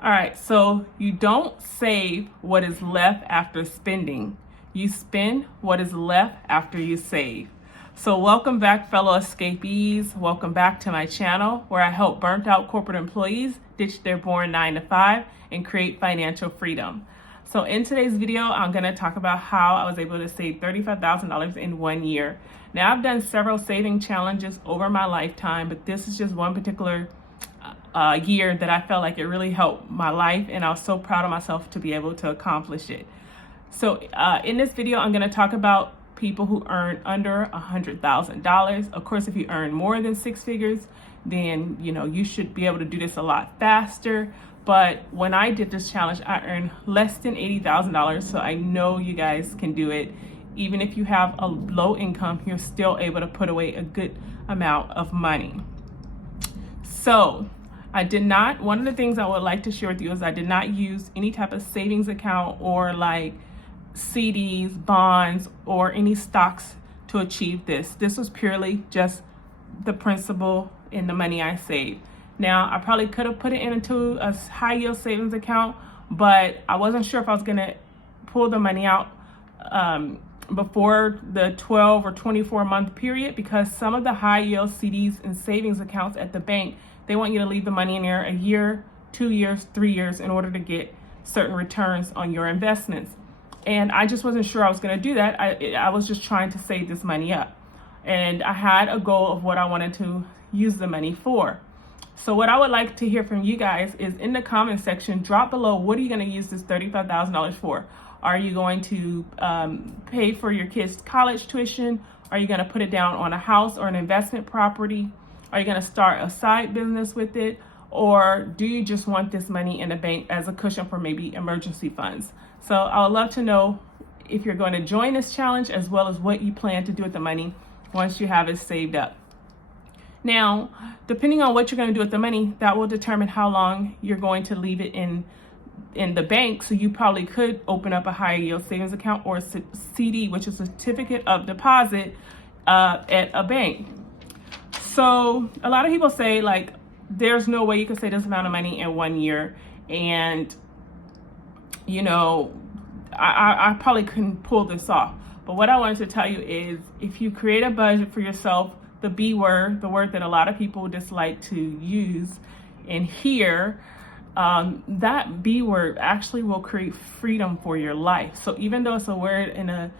All right, so you don't save what is left after spending. You spend what is left after you save. So welcome back, fellow escapees. Welcome back to my channel where I help burnt out corporate employees ditch their boring 9-to-5 and create financial freedom. So in today's video, I'm gonna talk about how I was able to save $35,000 in 1 year. Now I've done several saving challenges over my lifetime, but this is just one particular year that I felt like it really helped my life, and I was so proud of myself to be able to accomplish it. So in this video, I'm going to talk about people who earn under $100,000. Of course, if you earn more than six figures, then you should be able to do this a lot faster. But when I did this challenge, I earned less than $80,000. So I know you guys can do it. Even if you have a low income, you're still able to put away a good amount of money. So one of the things I would like to share with you is I did not use any type of savings account or like CDs, bonds, or any stocks to achieve this. This was purely just the principal in the money I saved. Now, I probably could have put it into a high yield savings account, but I wasn't sure if I was gonna pull the money out before the 12 or 24 month period, because some of the high yield CDs and savings accounts at the bank, they want you to leave the money in there a year, 2 years, 3 years in order to get certain returns on your investments. And I just wasn't sure I was going to do that. I was just trying to save this money up. And I had a goal of what I wanted to use the money for. So what I would like to hear from you guys is in the comment section, drop below, what are you going to use this $35,000 for? Are you going to pay for your kids' college tuition? Are you going to put it down on a house or an investment property? Are you going to start a side business with it? Or do you just want this money in the bank as a cushion for maybe emergency funds? So I would love to know if you're going to join this challenge, as well as what you plan to do with the money once you have it saved up. Now, depending on what you're going to do with the money, that will determine how long you're going to leave it in the bank. So you probably could open up a high yield savings account or a CD, which is a certificate of deposit at a bank. So a lot of people say, like, there's no way you can save this amount of money in 1 year. And, I probably couldn't pull this off. But what I wanted to tell you is, if you create a budget for yourself, the B word, the word that a lot of people dislike to use and hear, that B word actually will create freedom for your life. So even though it's a word in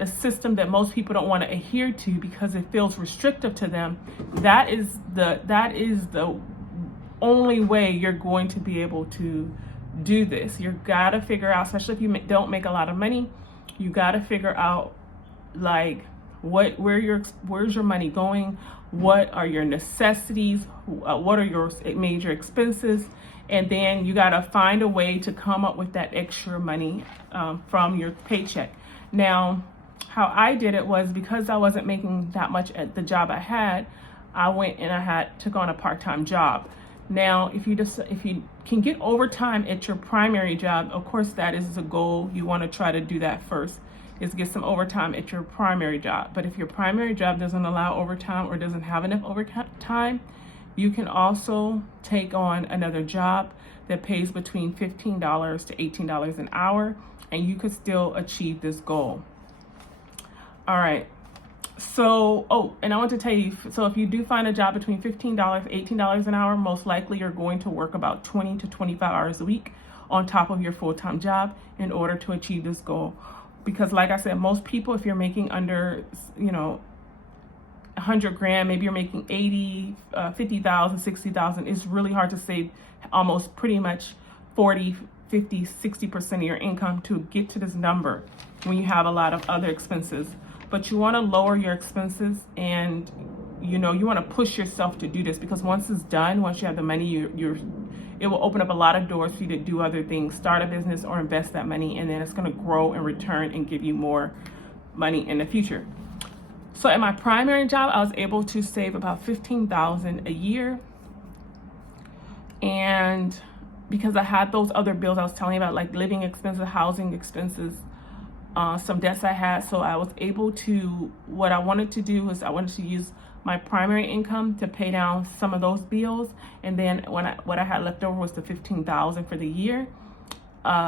a system that most people don't want to adhere to because it feels restrictive to them, that is the only way you're going to be able to do this. You gotta figure out, especially if you don't make a lot of money, you gotta figure out like where's your money going, what are your necessities, what are your major expenses, and then you gotta find a way to come up with that extra money from your paycheck. Now, how I did it was, because I wasn't making that much at the job I had, I went and took on a part-time job. Now, if you can get overtime at your primary job, of course that is a goal. You want to try to do that first, is get some overtime at your primary job. But if your primary job doesn't allow overtime or doesn't have enough overtime, you can also take on another job that pays between $15 to $18 an hour, and you could still achieve this goal. All right. So, and I want to tell you, so if you do find a job between $15, $18 an hour, most likely you're going to work about 20 to 25 hours a week on top of your full-time job in order to achieve this goal. Because like I said, most people, if you're making under, 100 grand, maybe you're making 80, 50,000, 60,000, it's really hard to save almost pretty much 40, 50, 60% of your income to get to this number when you have a lot of other expenses. But you want to lower your expenses, and you want to push yourself to do this, because once it's done, once you have the money, it will open up a lot of doors for you to do other things, start a business or invest that money, and then it's going to grow and return and give you more money in the future. So at my primary job, I was able to save about $15,000 a year. And because I had those other bills I was telling you about, like living expenses, housing expenses, some debts I had, so I was able to, what I wanted to do was I wanted to use my primary income to pay down some of those bills. And then what I had left over was the $15,000 for the year,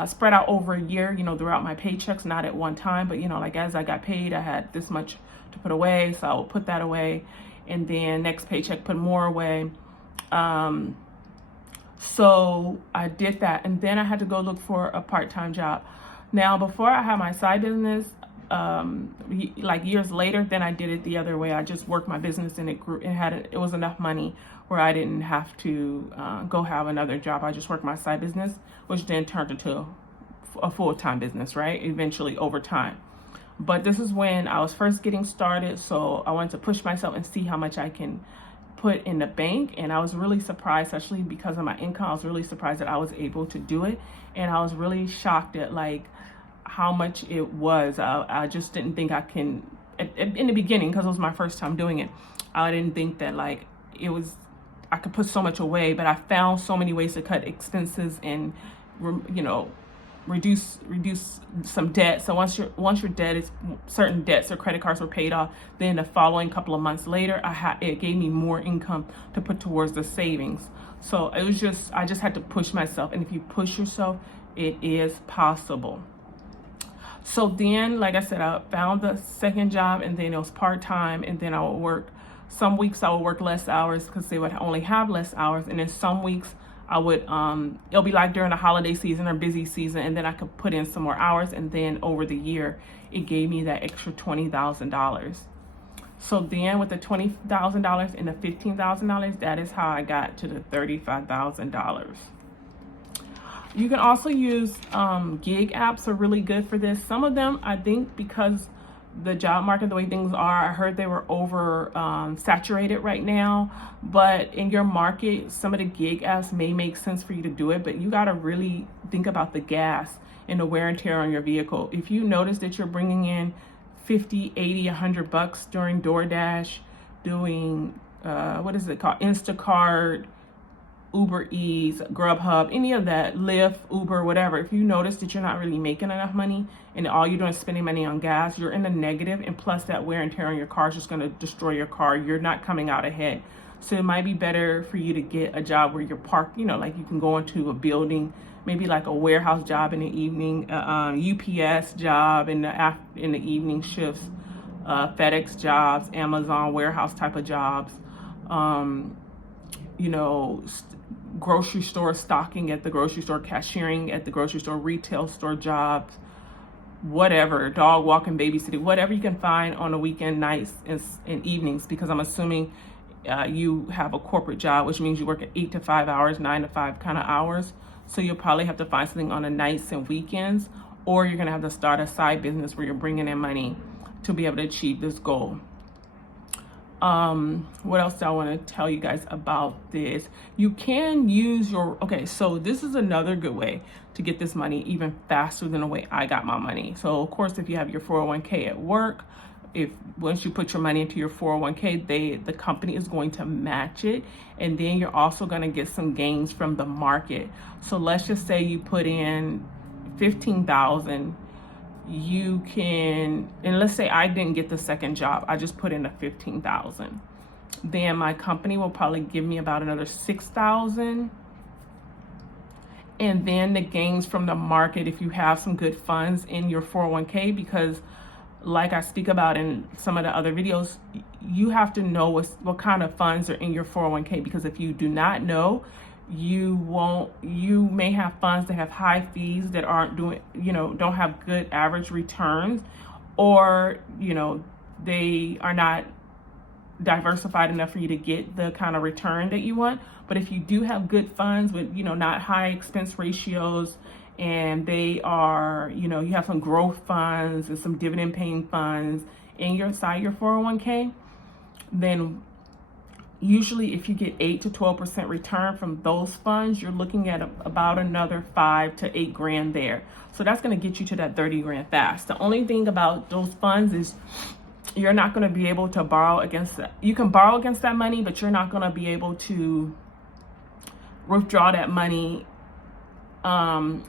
spread out over a year, throughout my paychecks, not at one time, but like as I got paid, I had this much to put away. So I would put that away, and then next paycheck, put more away. So I did that, and then I had to go look for a part-time job. Now, before I had my side business, like years later, then I did it the other way. I just worked my business, and it grew. It was enough money where I didn't have to go have another job. I just worked my side business, which then turned into a full-time business, right? Eventually, over time. But this is when I was first getting started, so I wanted to push myself and see how much I can put in the bank. And I was really surprised, especially because of my income. I was really surprised that I was able to do it, and I was really shocked at how much it was. I just didn't think I can, in the beginning, because it was my first time doing it, I didn't think that I could put so much away. But I found so many ways to cut expenses and reduce some debt. So once your debt is, certain debts or credit cards were paid off, then the following couple of months later, it gave me more income to put towards the savings. So it was I just had to push myself, and if you push yourself, it is possible. So then, like I said, I found the second job, and then it was part-time, and then I would work, some weeks I would work less hours because they would only have less hours, and then some weeks I would, it'll be like during the holiday season or busy season, and then I could put in some more hours, and then over the year, it gave me that extra $20,000. So then with the $20,000 and the $15,000, that is how I got to the $35,000. You can also use gig apps are really good for this. Some of them, I think, because the job market, the way things are, I heard they were over saturated right now. But in your market, some of the gig apps may make sense for you to do it, but you got to really think about the gas and the wear and tear on your vehicle. If you notice that you're bringing in 50, 80, $100 during DoorDash, doing what is it called, Instacart, Uber Eats, Grubhub, any of that, Lyft, Uber, whatever, if you notice that you're not really making enough money and all you're doing is spending money on gas, you're in the negative, and plus that wear and tear on your car is just going to destroy your car. You're not coming out ahead. So it might be better for you to get a job where you're parked, like you can go into a building, maybe like a warehouse job in the evening, UPS job in the evening shifts, FedEx jobs, Amazon warehouse type of jobs, grocery store stocking at the grocery store, cashiering at the grocery store, retail store jobs, whatever, dog walking, babysitting, whatever you can find on the weekend, nights, and evenings, because I'm assuming you have a corporate job, which means you work at 8 to 5 hours, 9 to 5 kind of hours. So you'll probably have to find something on the nights and weekends, or you're going to have to start a side business where you're bringing in money to be able to achieve this goal. What else do I want to tell you guys about this? You can use so this is another good way to get this money even faster than the way I got my money. So of course, if you have your 401k at work, once you put your money into your 401k, the company is going to match it, and then you're also going to get some gains from the market. So let's just say you put in $15,000. You can, and let's say I didn't get the second job, I just put in the $15,000. Then my company will probably give me about another $6,000. And then the gains from the market, if you have some good funds in your 401k, because like I speak about in some of the other videos, you have to know what kind of funds are in your 401k, because if you do not know, you may have funds that have high fees that aren't doing, don't have good average returns, or, they are not diversified enough for you to get the kind of return that you want. But if you do have good funds with, not high expense ratios, and they are, you have some growth funds and some dividend paying funds in your 401k, then usually if you get 8 to 12% return from those funds, you're looking at about another $5 to $8 grand there. So that's going to get you to that 30 grand fast. The only thing about those funds is you're not going to be able to borrow against that. You can borrow against that money, but you're not going to be able to withdraw that money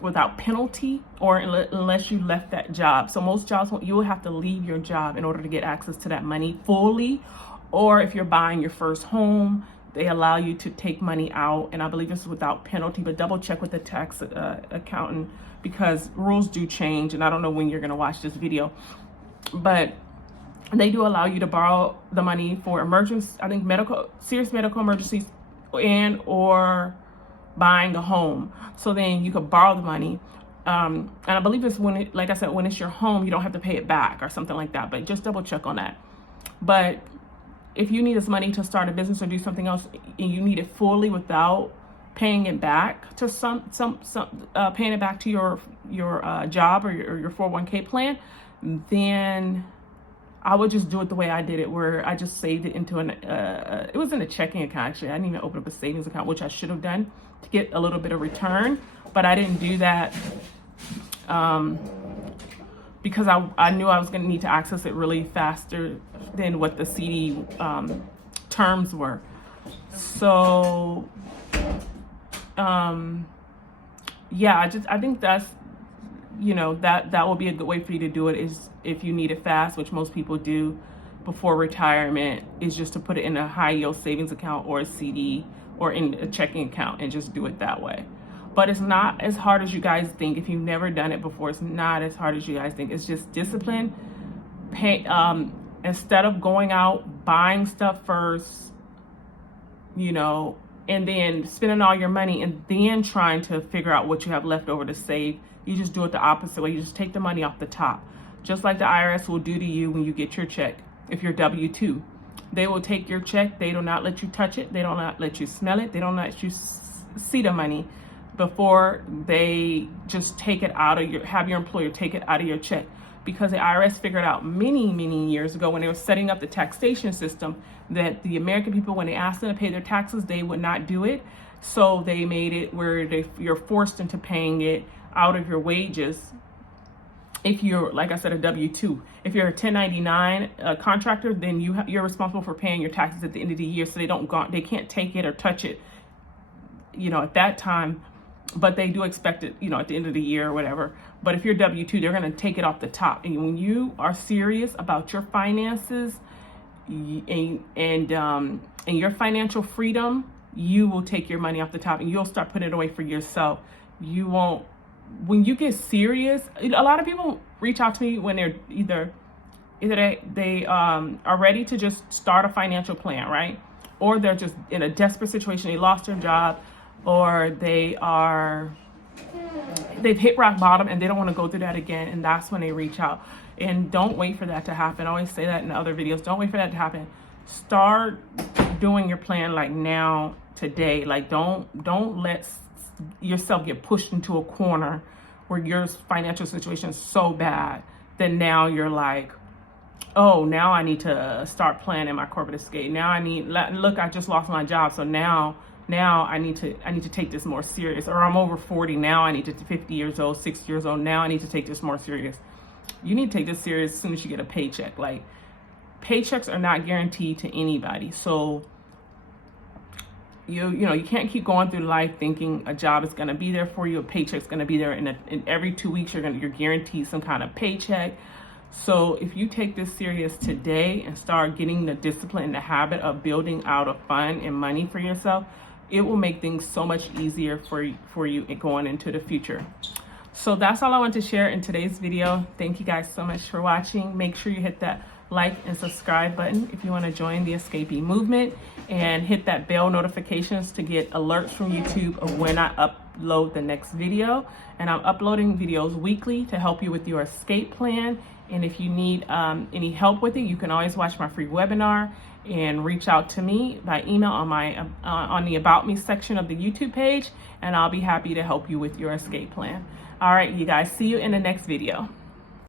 without penalty, or unless you left that job. So most jobs, you will have to leave your job in order to get access to that money fully, Or if you're buying your first home, they allow you to take money out, and I believe this is without penalty, but double check with the tax accountant, because rules do change, and I don't know when you're going to watch this video, but they do allow you to borrow the money for emergency, I think serious medical emergencies, and or buying a home. So then you could borrow the money. And I believe it's like I said, when it's your home, you don't have to pay it back or something like that, but just double check on that. But if you need this money to start a business or do something else, and you need it fully without paying it back to paying it back to your job or your 401k plan, then I would just do it the way I did it, where I just saved it into it was in a checking account. Actually, I didn't even open up a savings account, which I should have done to get a little bit of return, but I didn't do that because I knew I was going to need to access it really faster than what the CD terms were. So yeah, I think that's, that will be a good way for you to do it, is if you need it fast, which most people do before retirement, is just to put it in a high yield savings account or a CD or in a checking account and just do it that way. But it's not as hard as you guys think. If you've never done it before, it's not as hard as you guys think. It's just discipline. Instead of going out buying stuff first, and then spending all your money and then trying to figure out what you have left over to save, you just do it the opposite way. You just take the money off the top, just like the IRS will do to you when you get your check. If you're W-2, they will take your check. They do not let you touch it. They do not let you smell it. They don't let you see the money before they just take it out of have your employer take it out of your check. Because the IRS figured out many, many years ago, when they were setting up the taxation system, that the American people, when they asked them to pay their taxes, they would not do it. So they made it where you're forced into paying it out of your wages. If you're, like I said, a W-2. If you're a 1099 contractor, then you're responsible for paying your taxes at the end of the year. So they can't take it or touch it, at that time. But they do expect it, at the end of the year or whatever. But if you're W-2, they're going to take it off the top. And when you are serious about your finances and your financial freedom, you will take your money off the top and you'll start putting it away for yourself. You won't. When you get serious, a lot of people reach out to me when they're either they are ready to just start a financial plan, right? Or they're just in a desperate situation. They lost their job, or they've hit rock bottom and they don't want to go through that again. And that's when they reach out. And don't wait for that to happen. I always say that in other videos. Don't wait for that to happen. Start doing your plan like now, today. Like don't let yourself get pushed into a corner where your financial situation is so bad that now you're like, oh, now I need to start planning my corporate escape. Now I just lost my job. So now I need to take this more serious. Or I'm over 40 now. I need to 50 years old, 60 years old. Now I need to take this more serious. You need to take this serious as soon as you get a paycheck. Like, paychecks are not guaranteed to anybody. So you can't keep going through life thinking a job is going to be there for you. A paycheck's going to be there, and every 2 weeks you're guaranteed some kind of paycheck. So if you take this serious today and start getting the discipline and the habit of building out a fund and money for yourself, it will make things so much easier for you going into the future. So that's all I want to share in today's video. Thank you guys so much for watching. Make sure you hit that like and subscribe button if you want to join the Escapee movement, and hit that bell notifications to get alerts from YouTube of when I upload the next video. And I'm uploading videos weekly to help you with your escape plan. And if you need any help with it, you can always watch my free webinar and reach out to me by email on the About Me section of the YouTube page, and I'll be happy to help you with your escape plan. All right, you guys, see you in the next video.